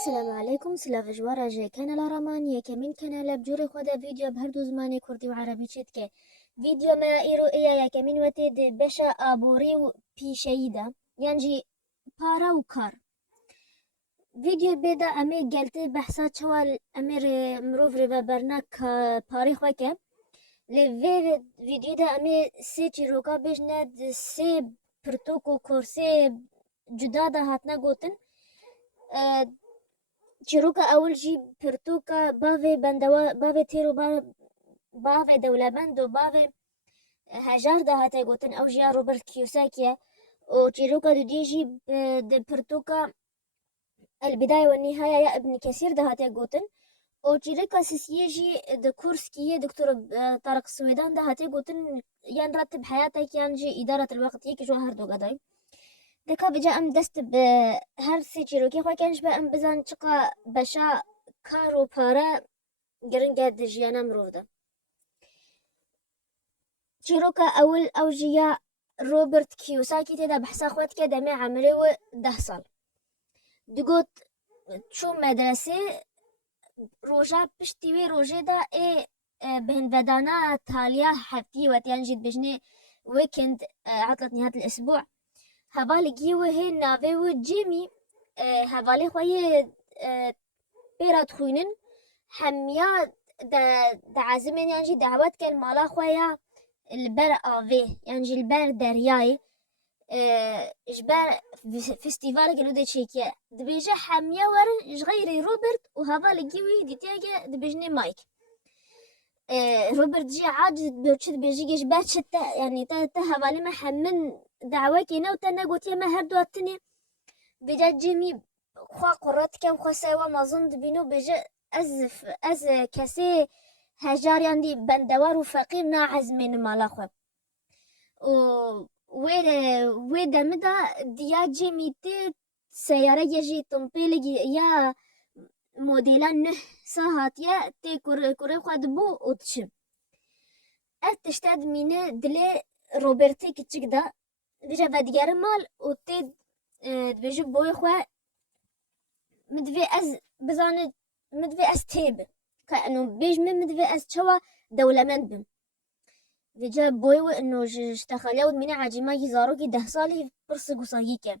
السلام عليكم سلاف جوارا جي كانال رمانية كمين كانال بجوري خدا فيديو بهردو زماني كردي وعربي شتك فيديو ما إيرو إيا كمين وتيد بشا أبوري بيشيدا يعني بارا وكار فيديو بيدا أمي قلتي بحثات شوال أمير مروف ريفا برناك باري خوكا لفي فيديو دا أمي سيتي روكا بجند سي برتوكو كورسي جدادا هاتنا قوتن چیروکا اول جی پرتوکا باوی بندوا باوی تیرو باوی دولبند و باوی هجار ده هاته گوتن او جیا روبرت كيوساكيا و چیروکا دو ديجي د پرتوکا البداية والنهاية يا ابن كثير ده هاته گوتن و چیروکا سيسيجي د كورسكي دكتور طارق السويدان ده هاته گوتن يان رتب حياتك يان جي إدارة الوقت يك جو هردو قداي دكا بجا ام دست هر سي چیروکی خو کنش به ام بزن چقا بشا کارو پاره گرنگه د ژیانه مرو ده چیروکا اول او جیا روبرت كيوساكي تدا بحثا خوات كده دمي عملي و 10 سال دقوت شو مدرسة روجا بشتوي روجي دا اي بهن بدانا تاليا حفتي واتيان جيد بجني ويكند عطلة نهاية الأسبوع هبالي جيوه هي نافي و جيمي هبالي خوي بيرات خوينن حميا دا عازمين يعني دعوات كان مالا خويا البر آفي يعني البر درياي جبار فيستيفال كانوا دي تشيكيا دبيجا حميا ور جغيري روبرت وهبالي جيوي دي تيجا دبيجني مايك روبرت جي عاجز بيرشد بيجي جبات شتا يعني تا هبالي ما حمن دعواكي نو تنا قلت يا ما هردو التني بجا جيمي خوا قراتك وخوا سوا ما ظند بينو بجا از كسي هجار يعني بندوار وفقير ناعز من مالاخو و ويدا مدا ديا جيمي تي سيارة يجي تنبيلي يا موديلان نه ساهات يا تي كوري خوا دبو وتشم اتشتاد مينه دلي روبرتي كتشك دا بجا فاديار مال وتي بيجي بوي خوا مدفي از بزاني مدفي از تيب كأنه بيج من مدفي از شوا دولة من بم بجا بوي وإنه اشتخلوا مني عجيمة يزاروكي 10 سالي برس قصايكا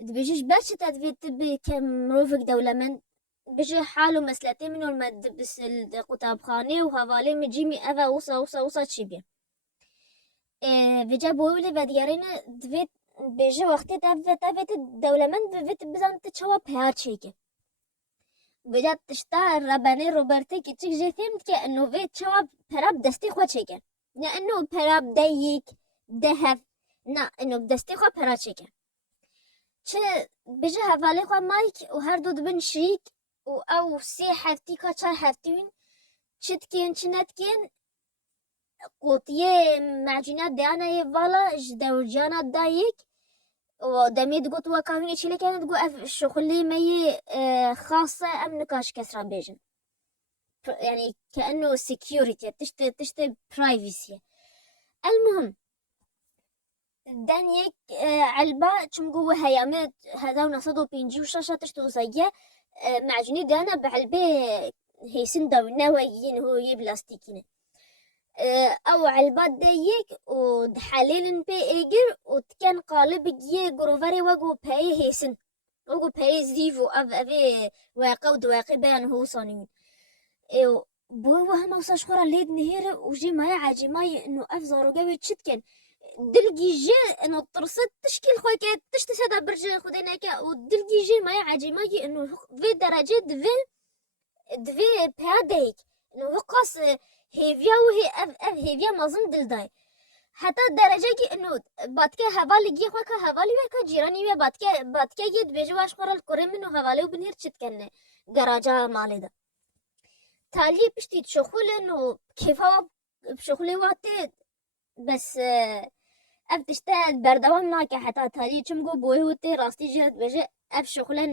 بيجيش باش تدفي تبي كم روفك دولة من بيجي حاله مسلتين منو المد بس القطاب خاني وهوالي مجيمي أفا وصا تشيبيا بجا بوي اللي بديارين دفيت بيجي وقتی تفت الدولة من بفت بزن تشوا بهار شيكي بجا تشتا رباني روبرتي كي تشيك جي فهمت كي انه في تشوا براب دستي خوا شيكي لانه براب دايك دهف نا انه بدستي خوا برا شيكي چه بجا هفالي خوا مايك وهردو دبن شريك او سي حفتي كا 4 حفتيين چتكين چنتكين قوتيه معجونات دانا يفالا جدورجانات دايك ودمي تقول وكاني شيء كانت تقول أف شغلي مي خاصة أم نكاش كسرة بيجن يعني كأنه security تشتي privacy المهم دانيك علبة شم جوا هيامات هذا ونصدو بينجي وشاشة تشتو زيه معجوني دانا بعلبة هي سندا ونوايين هو يبلاستيكين او علبات دايك ودحالين بي ايجر وتكن قالب جي جروفري وقو باي هيسن وقو باي زيفو افي واقع ودواقي بيان هو صانيين ايو بوي وهم وصاش خورا ليد نهير وجي ماي عاجي ماي انه افزارو قوي تشتكن دلقي جي انه طرصت تشكيل خوكات تشتسد برجي خديناكا ودلقي جي ماي عاجي ماي انه في درجة دفي بهاديك انه قاس هيفيا وهي هيفيا ما ظن دلداي حتى درجة كي انه باتكا هوالي جي خوكا هوالي وكا جيراني ويا باتكا يد بيجواش قرا الكوري منو هوالي وبنهر تشتكن جراجا مالي ده تالي بشتي تشخول انه كيفا بشخولي واتي بس افتشتا بردوام ناكي حتى تالي چمگو بوي وتي راستي جهد بيجي اف شخولا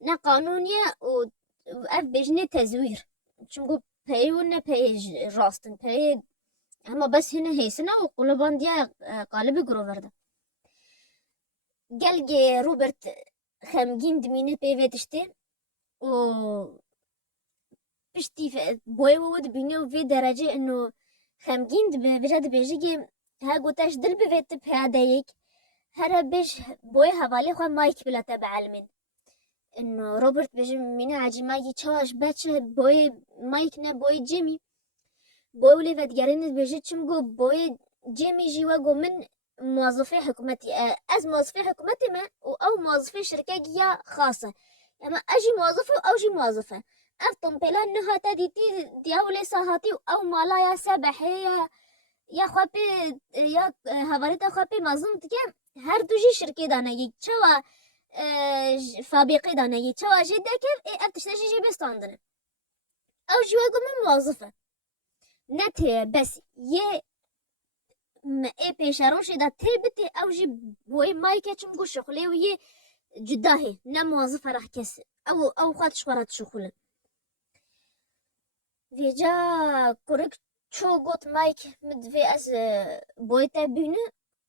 نا قانونية و اف بيجني تزوير چمگو پی و نه پی راستن پی اما بس هنا هيسنا وقلبان ديا قالب جروفر ده قلقي روبرت خمگین دمینه پیوتشته و پشتی بوی ود بینه و في درجه انه خمگین بجد بیجی ها گوتاش دل بویت پیاده یک هر بیش بوی حوالی خواه مایک بلا تبع علمين انه روبرت بيجي من عجي مايكي تشاش باتش بوي مايك نا بوي جيمي بوي ولي فاتقارين بيجي تشمقو بوي جيمي جيوا قو من موظفي حكومتي از موظفي حكومتي ما او موظفي شركة خاصة اما اجي موظفة او جي موظفة افتم بلا انه هاتا ديتي دياولي ساهاتي او مالا يا سبحي يا خوابي يا هاvarita خوابي مازن تكيم هر دوجي شركة دانا يك چوا فابقي دانا يك چوا جي دكيف اف تشتاجي جي بستاندن او جوا قوم موظفة نتي بس يه اي بيشاروشي دا تيبتي او جي بوي مايكا چمكو شغلي ويه جداهي نا موظفة راح كس او خات شوارات شغل فيجا كوريك شو قوت مايك مدفي از بوي تابينه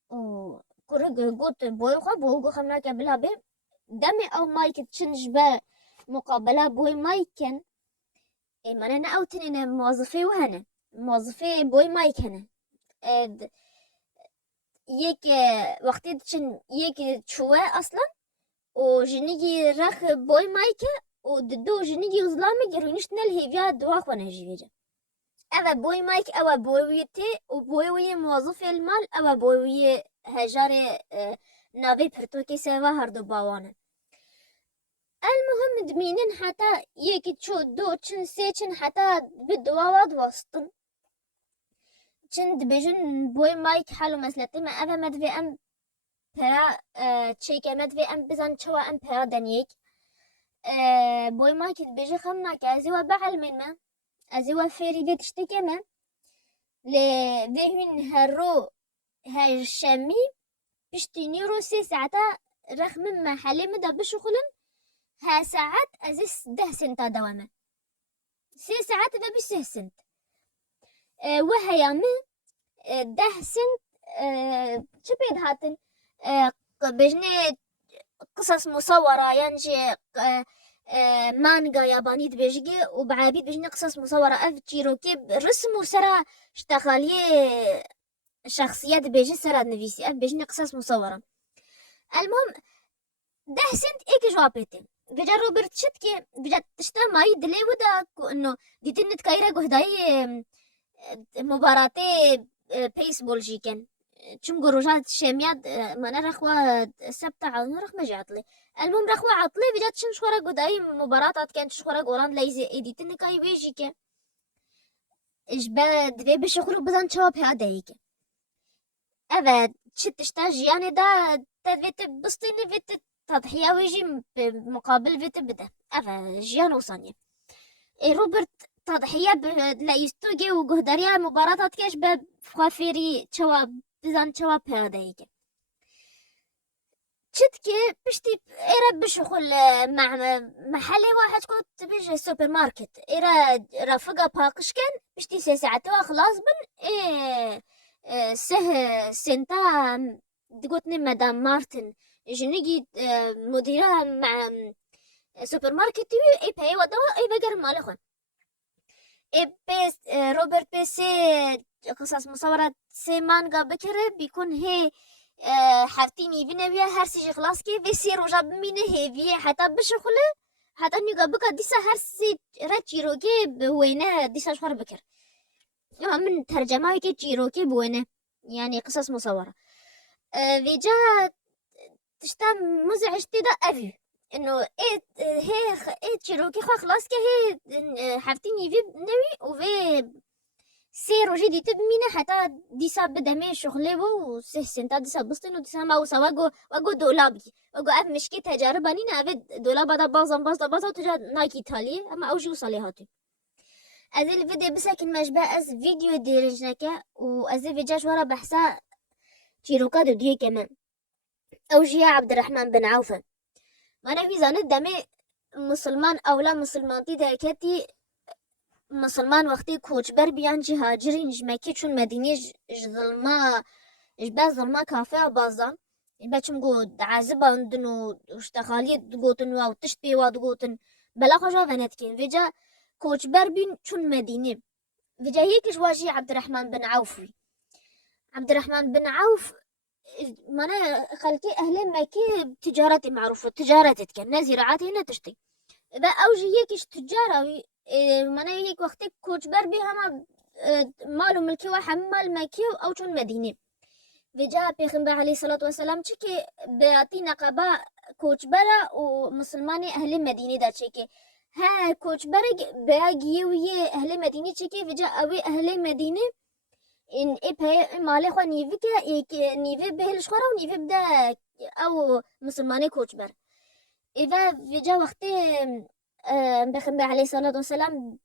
و كوريك قوت بوي خوا بوي خمنا كبلا بي دمي او مايك تشنج با مقابلة بوي مايكن اي مانا او تنين موظفي وهنا موظفي بوي مايك هنا يك وقتي تشن يك شوى اصلا وجنيجي رخ بوي مايكا وددو جنيجي وظلامي جرونيش نالهيفيا دواخ ونجيجا اوا بوي مايك اوا بوي ويتي وبوي وي موظف المال اوا بوي وي هجاري نافي برتوكي سوا هردو باوانا المهم دمينن حتى يكي تشو دو تشن سيتشن حتى بدواواد وسطن تشن دبيجن بوي مايك حالو مسلتي ما اوا مدفي ام برا تشيكا مدفي ام بزن چوا ام برا دنيك بوي مايك دبيجي خمنا كازيوا بعلمين ما ازيوا فيري دي تشتكي ما لذهن هرو هاي الشامي بشتيني رو 3 ساعتا رغم ما حالي مدى بشغلن ها ساعات ازيس 10 سنتا دوامه 3 ساعات دا بي 6 سنت وهيامي 10 سنت شبيد هاتن بجني قصص مصورة ينجي مانجا ياباني دبيجي وبعابيد بجني قصص مصورة اف تشيروكي رسم وسرا اشتغالية شخصيات بيجي سرا نفيسي اف بجني قصص مصورة المهم 10 سنت ايك جوابتين فيجا روبرت شتكي فيجا تشتا ماي دلي ودا انه ديتي نت كايرا قهداي مباراتي بيسبول جيكن چون گروجات شمیاد من رخوا سبت عون رخ مجعطلي المهم رخوا عطلي بجات شن شورا قداي مباراتات كانت شورا قران ليزي ايديت نكاي بيجي كه ايش بعد في بشغل بزن شواب هذا هيك ابد شتشتا جياني دا تفيت بسطيني فيت تضحية ويجي بمقابل فيت بدا ابد جيان وصانية روبرت تضحية لا يستوجي وقهداريا مباراتات كاش بفخافيري شواب بزن شواب هذا هيك شتكي بشتي إيرا بشغل مع محلي واحد كنت بيجي سوبر ماركت إيرا رافقة باقش كان بشتي 6 ساعات خلاص بن سه سنتا دقوتني مدام مارتن جنيجي مديرة مع سوبر ماركت اي باي ودوا اي بقر مالخون اي بيس روبرت بيسي قصص مصورة سي مانجا بكره بيكون هي حفتيني بنبيا هرسي خلاص كي بيسي روجا بمينه هي حتى بشغله حتى نيجا بكا ديسا هرسي راتشيروكي بوينه ديسا شهر بكر من ترجمة كي تشيروكي بوينه يعني قصص مصورة فيجا تشتا مزعج تدا افي انه ايه تشيروكي خلاص كي هي حفتيني في نوي وفي سيرو جدي تبمينه حتى ديسا بدمي شغلي و سنتا ديسا بسطين وديسا ما وسواقو دولابي وقو اف مشكي تجارب انينا اف دولابا دا بازا وتجا نايكي تالي اما اوجي وصالي هاتي از الفيديو بساكن مجبا از فيديو ديرجنكا و از فيديوش ورا بحثا تشيروكا دو ديه كمان اوجي عبد الرحمن بن عوفة وانا في زانت دمي مسلمان اولا مسلمانتي داكتي مسلمان وقتی کوچبر بیان جی هاجرین جمکی چون مدینی ظلما جبا ظلما کافه بازان بچم گود عازباندن و اشتغالیت دگوتن و تشت پیوا دگوتن بلا خوشا ونت کن وجا کوچبر بین چون مدینه وجا یکیش واجی عبدالرحمن بن عوف عبد الرحمن بن عوف معناه خلكي أهل مكة تجارة معروفة تجارة تتكن زراعات هنا تشتي إذا أوجي يكش تجارة معناه يك وقتك كوچبر بها ما مالو ملكي وحمال مكة أو چون مدينة وجاء پیغمبر عليه الصلاة والسلام چكي بياتي نقبا كوچبرا ومسلماني أهل مدينة دا چكي ها كوچبرك بياجي ويه أهل مدينة چكي وجاء أوي أهل مدينة إن إبه ماله خو نيفي كه نيفي بهلش خورا ونيفي بدا أو مسلماني كوچبر إذا وجاء وقت پیغمبر عليه الصلاة والسلام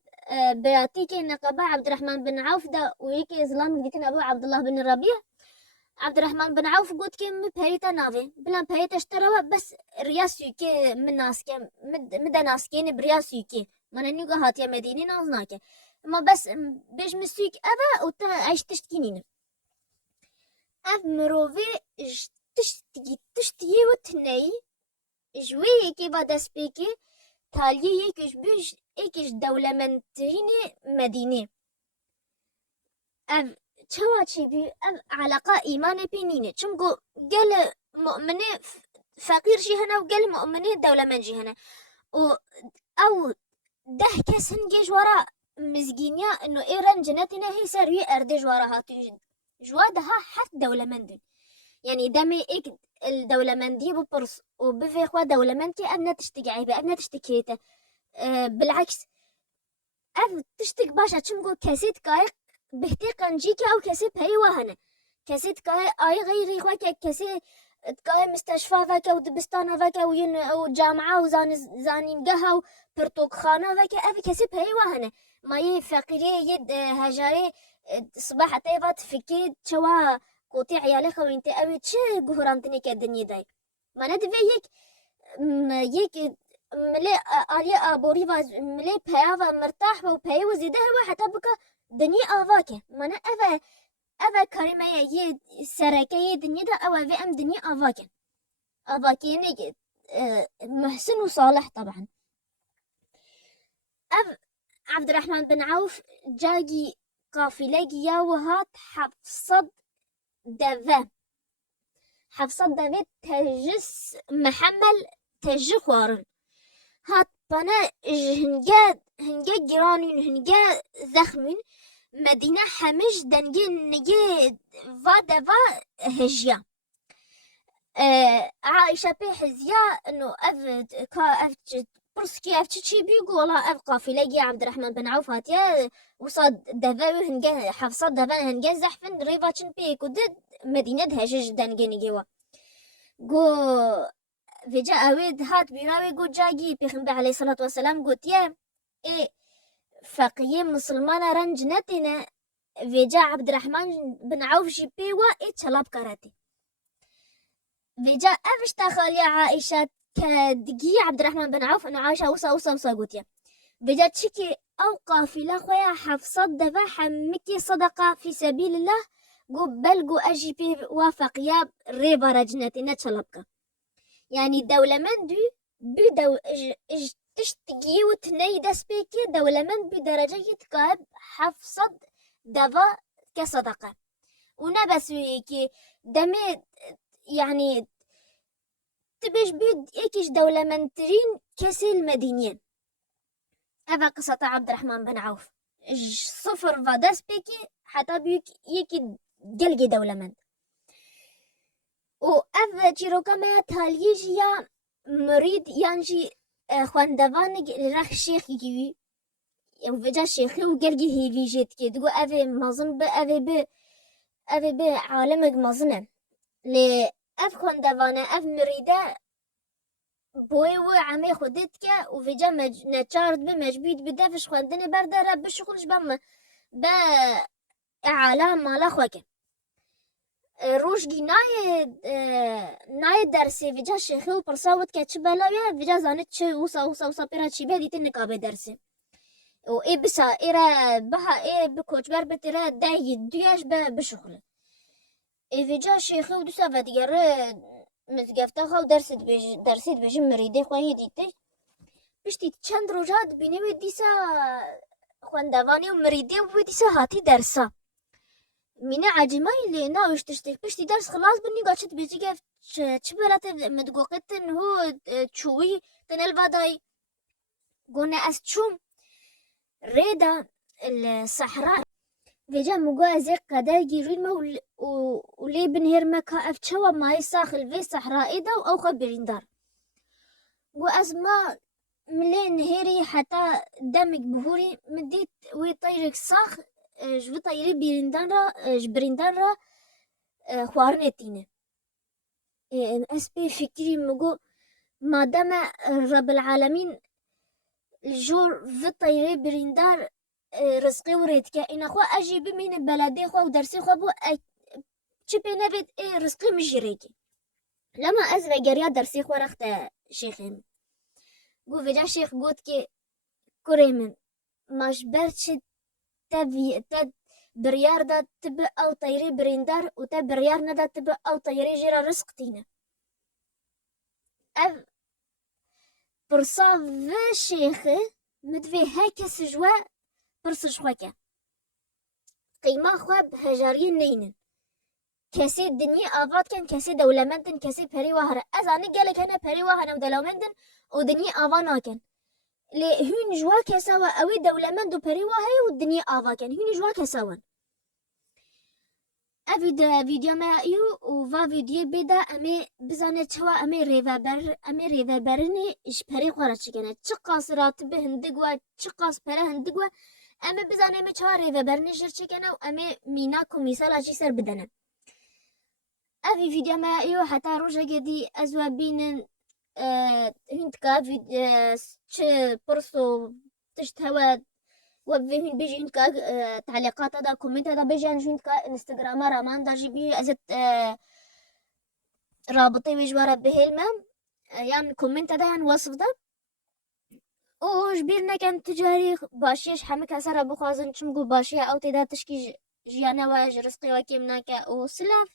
بياتي كي نقبا عبد الرحمن بن عوف دا ويك إسلام قلتن أبو عبد الله بن الربيع عبد الرحمن بن عوف قلت كي مبهيتا نافي بلا مبهيتا اشتروا بس رياسي كي من ناس كي مدى ناس كي برياسي كي من نيوغا هاتيا مدينة نازناكي ما بس بيش مسيك أبا وتا عيش تشتكينين أف مروفي تشتكي وتني جوي كي بعد سبيكي تالي يكش بيش يكش دولة من تهيني مدينة أف چوا بي أف علاقة إيمان بينيني چمكو قال مؤمنة فقير جي هنا وقال مؤمنة دولة من جي هنا أو ده كسن جيش وراء مزجينيا إنه إيران جنتنا هي سروي أرد جوارها جوادها حتى دولة مندن يعني دامي إك الدولة مندي ببرص وبفي خوا دولة مندي أبنا تشتقعي بأبنا تشتكيته بالعكس أب تشتك باشا تشمكو كاسيت كاي بهتي قنجيكا أو كاسيت هاي واهنا كاسيت كاي أي غيري خوا كاسيت تكاي مستشفى فاكا ودبستان فاكا وجامعة وزانين قهو برتوك خانة فاكا أبي كسب هاي واهنة ما يفقري يد هجاري صباح طيبات فكيد شوا قوتي عيالي خوينتي أبي تشي قهرانتني كالدنيا داي ما ندفي يك ملي آليا أبوري فاز ملي بيافا مرتاح وبي وزيده حتى بكا دنيا آفاكي ما أفا أفا كريمة يد سركة يدنيا دا أو في أم دنيا آفاكي آفاكي نجد محسن وصالح طبعا عبد الرحمن بن عوف جاجي قافلة يا وهات حفصد دفا تجس محمل تجخوارن هات بنا هنجا جيرانين هنجا زخمين مدينة حمش دنجين نجي فا هجيا عائشة بحزيا انه برسكي افتشي بيقول والله ابقى في لقي عبد الرحمن بن عوف هاتيا وصاد دفا هنجا حفصة دفا هنجا زحفن ريفاتشن بيك ودد مدينة هجج دنجين جيوا قو فيجا اويد هات بيراوي قو جاجي بيخنبه عليه الصلاة والسلام قلت يا ايه فقيه مسلمانة رنجنتنا فيجا عبد الرحمن بن عوف جيبيوا ايه تشلاب كاراتي فيجا افش تخالي عائشة كدقي عبد الرحمن بن عوف انه عائشة وصا قوتيا فيجا تشكي او قافلة خويا حفصة دفا حمكي صدقة في سبيل الله قو بلقو اجي بي وافق ياب ريبا رجنتنا تشلابكا يعني دولة من دو بدو تشتقي وتني دس بيكي دولة من بدرجة يتقاب حفصد دفا كصدقة ونبس ويكي دمي يعني تبش بيد إيكيش دولة من ترين كسل مدينين هذا قصة عبد الرحمن بن عوف صفر فادس بيكي حتى بيك يكي جلقي دولة من وأف جيروكا ما تاليجيا مريد يانجي خواندوانك راح شيخ يجيوي وفجأة شيخي وقلقي هي في جيت كي تقول أفي مظن أفي عالمك مظنة لي أف خواندوانا أف مريدة بوي وعمي خدتك وفجأة نتشارد بمجبيد بدافش خواندني برده رب بشغلش بما با إعالام مالا خوكي روشگی نای درسی ویجا شیخی و پرساوت که چه بلاویه ویجا زانت چه وصا پیرا چی بیدی تی نکابه درسی و ای بسا ایرا بها ای بکوچبر بتیرا دایی دویاش بشغل ای ویجا شیخی و دوسا و دیگر مزگفتا خو درسید بجی مریده خواهی دیده پشتی چند روزات بینه و دیسا خواندوانی و مریده و دیسا هاتی درسا مینه عجمای لی ناوشتشتی پشتی درس خلاص بنی گاچت بیجی گفت چه برات مدگوقتن هو چوی تنل وادای گونه از چوم ریدا الصحراء ویجا مگو از یک قدر گیرین ما ولی بنهر مکا افچوا مای ساخل وی صحرائی دا و او خبرین و از ما ملي نهيري حتى دمك بهوري مديت وي طيرك صاخ جو طيري بيرندان را جبرندان را خوارنتينه اسبي فكري مگو مادام رب العالمين الجور في طيري برندار رزقي وريتك إن خو أجي بمين بلدي خو ودرسي خو بو چي بينبت رزقي مجريكي لما أزرع جريا درسي خو رخت شيخين گو وجا شیخ گوت که کوری من ماش برچ تد بریار دا تب او طیری بریندار و تا بریار ندا تب او طیری جرا رزق تینه اف برصا و شیخ مدوی هکا سجوا برصش خوکا قیمه خواب هجاری نینن کسی دنیا آباد کن کسی دولمندن کسی پری وهره از آنی گله کنه پری وهره و دولمندن و دنیا آوا ناکن لی هون جوا کساوا اوی دولمند و پری وهره و دنیا آوا کن هون جوا کساون اوی ویدیو ما ایو و ویدیو بیدا امی بزانه چوا امی ریوه برنی اش پری خواره چکنه چه قاس راتبه هندگوا چه قاس پره هندگوا امی بزانه امی چوا ریوه برنی جر چکنه و امی مینا کمیسالا چی سر بدنه اوی ویدیو ما ایو حتی روشه گدی ازوا بینن هندكا في چه برسو تشت هوا وفي هند بيجي هندكا تعليقات هذا كومنت هذا بيجي هندكا انستغرام رامان داجي بي ازت رابطي وجوارا بهلمة يعني كومنت هذا يعني وصف ده وجبيرنا كان تجاري باشيش حمك هسارا بخوازن چمگو باشيا او تدا تشكي جيانا واج رزقي وكيمناكا وسلاف